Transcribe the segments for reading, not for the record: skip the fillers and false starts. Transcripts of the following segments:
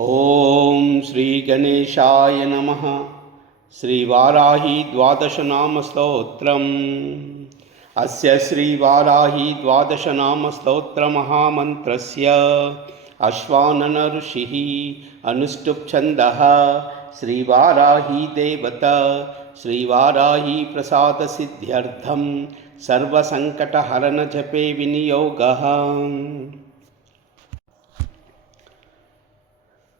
ओम श्री गणेशाय नमः। श्रीवाराही द्वादशनाम स्तोत्रम्। अस्य श्रीवाराही द्वादशनाम स्तोत्र महामन्त्रस्य अश्वानन ऋषिः अनुष्टुप् छन्दः श्रीवाराही देवता श्रीवाराही प्रसाद सिद्ध्यर्थं सर्वसंकटहरण जपे विनियोगः।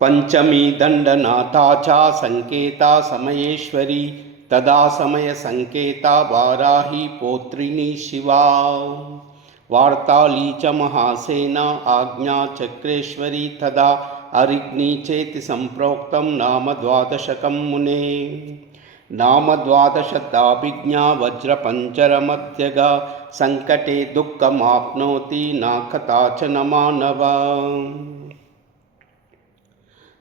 पंचमी दंडनाथा च संकेता समयेश्वरी तदा समय संकेता वाराही पौत्रिणी शिवा। वार्ताली च महासेना आज्ञा चक्रेश्वरी तदा अरिग्नि चेति संप्रोक्तं नाम द्वादशकं मुने। नाम द्वादशदाभिज्ञा वज्रपञ्जरमध्यगा संकटे दुःखमाप्नोति न कथा च न मानवा।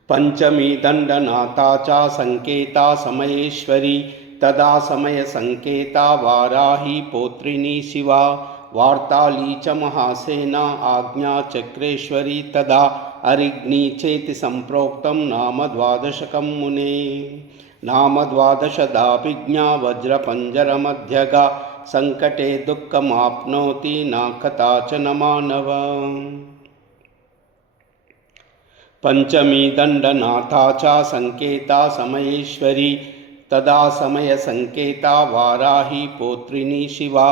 पंचमी दंडनाथा च संकेता समयेश्वरी तदा समय संकेता वाराही पौत्रिणी शिवा। वार्ताली च महासेना आज्ञा चक्रेश्वरी तदा अरिग्नि चेति संप्रोक्तं नाम द्वादशकं मुने। नाम द्वादशदाभिज्ञा वज्रपञ्जरमध्यगा संकटे दुःखमाप्नोति न कथा च न मानवा। पंचमी दंडनाथा च संकेता समयेश्वरी तदा समय संकेता वाराही पौत्रिणी शिवा।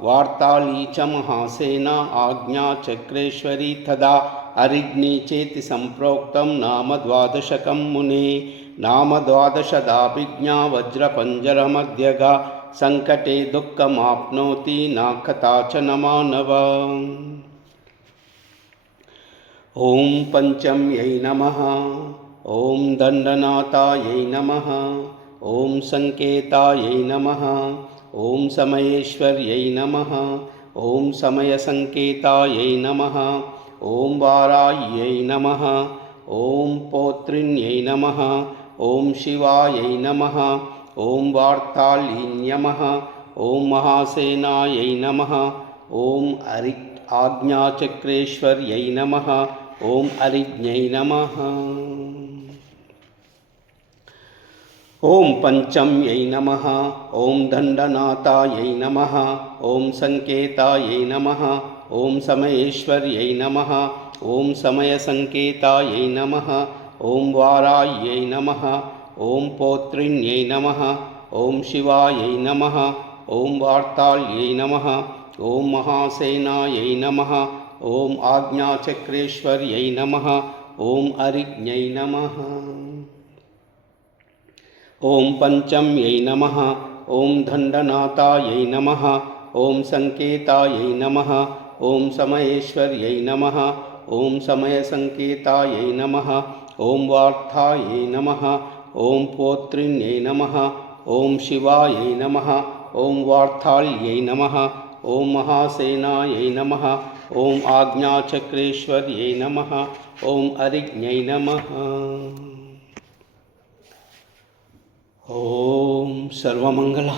वार्ताली च महासेना आज्ञा चक्रेश्वरी तदा अरिग्नि चेति संप्रोक्तं नाम द्वादशकं मुने। नाम द्वादशदाभिज्ञा वज्रपञ्जरमध्यगा संकटे दुःखमाप्नोति न कथा च न मानवा। ओम पंचम्यै नमः। ओम दंडनाथायै नमः। ओम संकेतायै नमः। ओम समयेश्वर्यै नमः। ओम समय संकेतायै नमः। ओम वाराह्यै नमः। ओम पौत्रिण्यै नमः। ओम शिवायै नमः। ओम वार्तालिन्यै नमः। ओम महासेनायै नमः। ओम आज्ञाचक्रेश्वर्यै नमः। ओम अरिज्ञै नमः। ओम पंचम्यै नमः। ओम दंडनाथायै नमः। ओम संकेतायै नमः। ओम समयेश्वर्यै नमः। ओम समय संकेतायै नमः। ओम वाराह्यै नमः। ओम पौत्रिण्यै नमः। ओम शिवायै नमः। ओम वार्ताल्यै नमः। ओम महासेनायै नमः। ओम आज्ञाचक्रेश्वर्यै नमः। ओम अरिज्ञै नमः। ओम पंचम्यै नमः। ओम दंडनाथायै नमः। ओम संकेतायै नमः। ओम समयेश्वर्यै नमः। ओम समय संकेतायै नमः। ओम वार्तायै नमः। ओम पौत्रिण्यै नमः। ओम शिवायै नमः। ओम वार्ताल्यै नमः। ओम महासेनायै नमः। ओम आज्ञाचक्रेश्वर्यै नमः। ओम अरिज्ञै नमः। ओम सर्वमंगल।